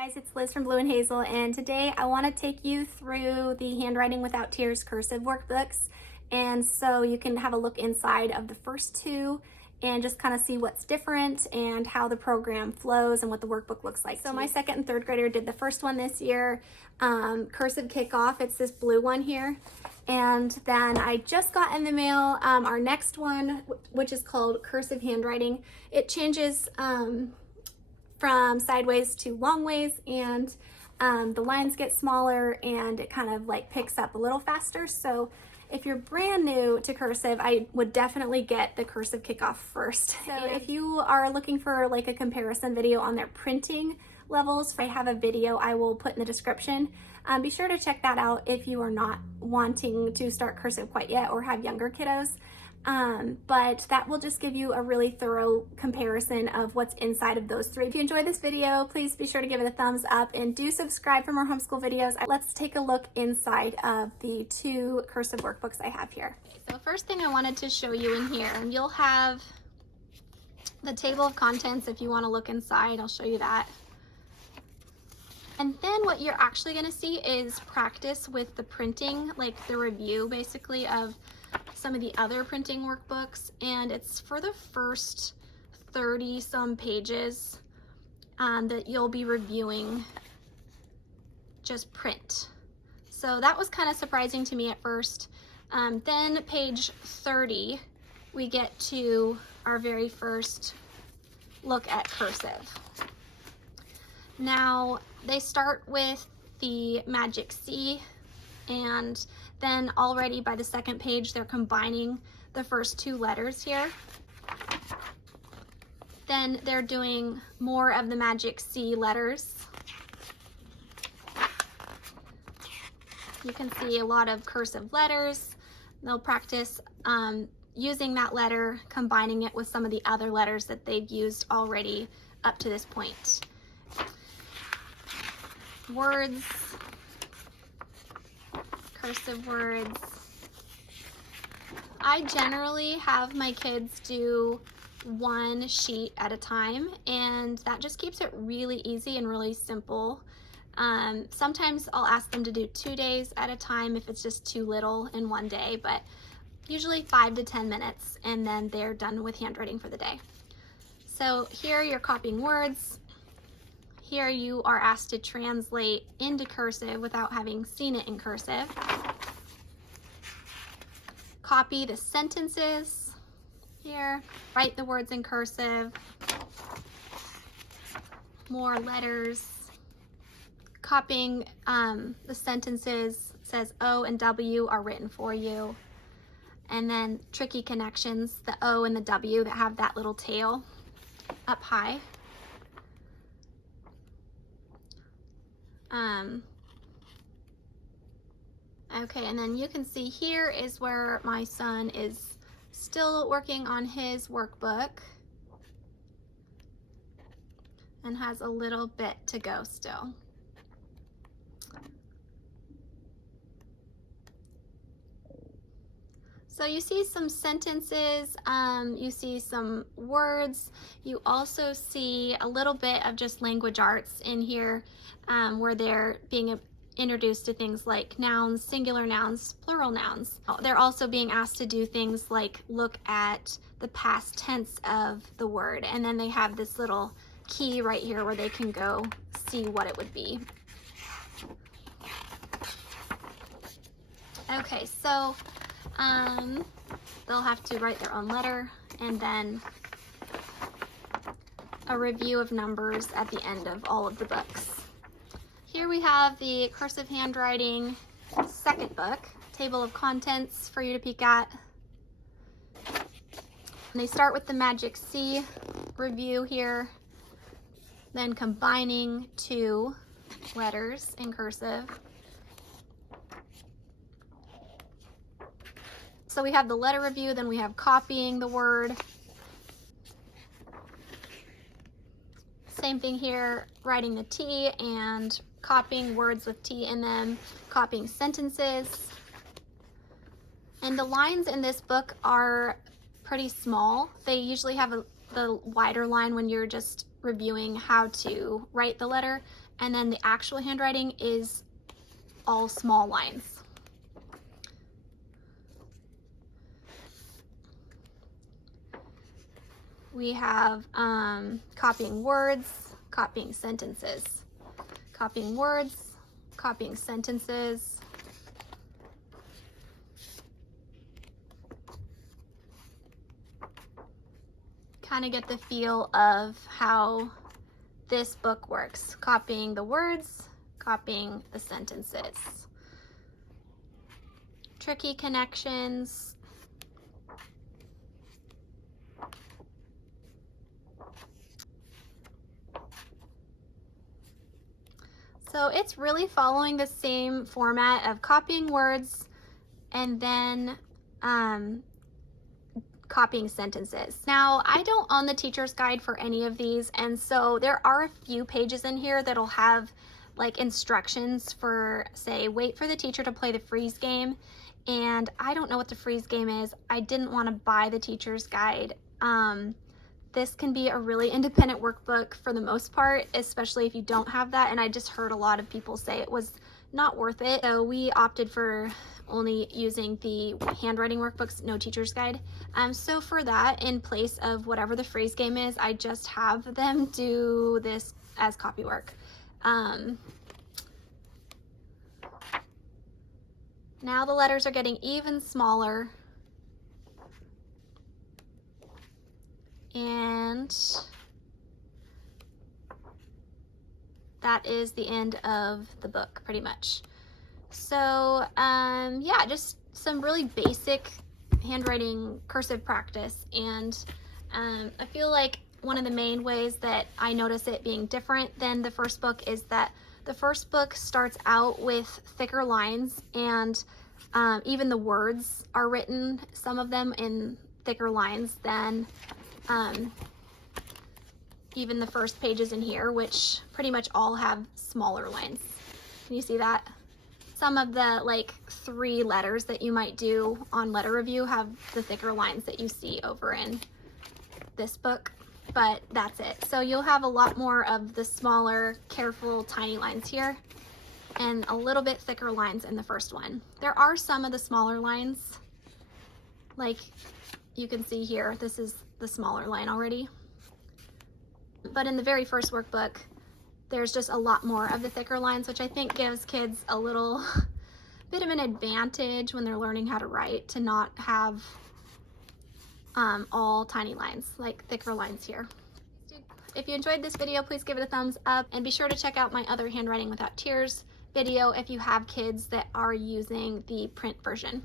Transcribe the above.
Guys, it's Liz from Blue and Hazel, and today I want to take you through the Handwriting Without Tears cursive workbooks, and so you can have a look inside of the first two and just kind of see what's different and how the program flows and what the workbook looks like. So my second and third grader did the first one this year, Cursive Kickoff. It's this blue one here. And then I just got in the mail our next one, which is called Cursive Handwriting. It changes from sideways to long ways, and the lines get smaller and it kind of like picks up a little faster. So if you're brand new to cursive, I would definitely get the Cursive Kickoff first. So if you are looking for like a comparison video on their printing levels, I have a video I will put in the description. Be sure to check that out if you are not wanting to start cursive quite yet or have younger kiddos. But that will just give you a really thorough comparison of what's inside of those three. If you enjoyed this video, please be sure to give it a thumbs up and do subscribe for more homeschool videos. Let's take a look inside of the two cursive workbooks I have here. Okay, so first thing I wanted to show you in here, and you'll have the table of contents if you want to look inside. I'll show you that. And then what you're actually going to see is practice with the printing, like the review basically of some of the other printing workbooks, and it's for the first 30 some pages that you'll be reviewing just print. So that was kind of surprising to me at first. Then page 30, we get to our very first look at cursive. Now they start with the magic C, and then already by the second page they're combining the first two letters here. Then they're doing more of the magic C letters. You can see a lot of cursive letters. They'll practice using that letter, combining it with some of the other letters that they've used already up to this point. Words, cursive words. I generally have my kids do one sheet at a time, and that just keeps it really easy and really simple. Sometimes I'll ask them to do 2 days at a time if it's just too little in one day, but usually 5 to 10 minutes, and then they're done with handwriting for the day. So here you're copying words. Here you are asked to translate into cursive without having seen it in cursive. Copy the sentences here. Write the words in cursive. More letters. Copying the sentences says O and W are written for you. And then tricky connections, the O and the W that have that little tail up high. Okay, and then you can see here is where my son is still working on his workbook and has a little bit to go still. So you see some sentences, you see some words, you also see a little bit of just language arts in here where they're being introduced to things like nouns, singular nouns, plural nouns. They're also being asked to do things like look at the past tense of the word, and then they have this little key right here where they can go see what it would be. Okay, so they'll have to write their own letter, and then a review of numbers at the end of all of the books. Here we have the Cursive Handwriting second book, table of contents for you to peek at. And they start with the magic C review here, then combining two letters in cursive. So we have the letter review, then we have copying the word. Same thing here, writing the T and copying words with T in them, copying sentences. And the lines in this book are pretty small. They usually have the wider line when you're just reviewing how to write the letter, and then the actual handwriting is all small lines. We have copying words, copying sentences, copying words, copying sentences, kind of get the feel of how this book works. Copying the words, copying the sentences. Tricky connections. So it's really following the same format of copying words and then copying sentences. Now, I don't own the teacher's guide for any of these, and so there are a few pages in here that'll have like instructions for, say, wait for the teacher to play the freeze game, and I don't know what the freeze game is. I didn't want to buy the teacher's guide. This can be a really independent workbook for the most part, especially if you don't have that, and I just heard a lot of people say it was not worth it. So we opted for only using the handwriting workbooks, no teacher's guide. So for that, in place of whatever the phrase game is, I just have them do this as copywork. Now the letters are getting even smaller. And that is the end of the book, pretty much. So yeah, just some really basic handwriting cursive practice. And I feel like one of the main ways that I notice it being different than the first book is that the first book starts out with thicker lines, and even the words are written, some of them in thicker lines than even the first pages in here, which pretty much all have smaller lines. Can you see that? Some of the like 3 letters that you might do on letter review have the thicker lines that you see over in this book, but that's it. So you'll have a lot more of the smaller, careful, tiny lines here, and a little bit thicker lines in the first one. There are some of the smaller lines, like you can see here, this is the smaller line already. But in the very first workbook, there's just a lot more of the thicker lines, which I think gives kids a little bit of an advantage when they're learning how to write, to not have all tiny lines, like thicker lines here. If you enjoyed this video, please give it a thumbs up, and be sure to check out my other Handwriting Without Tears video if you have kids that are using the print version.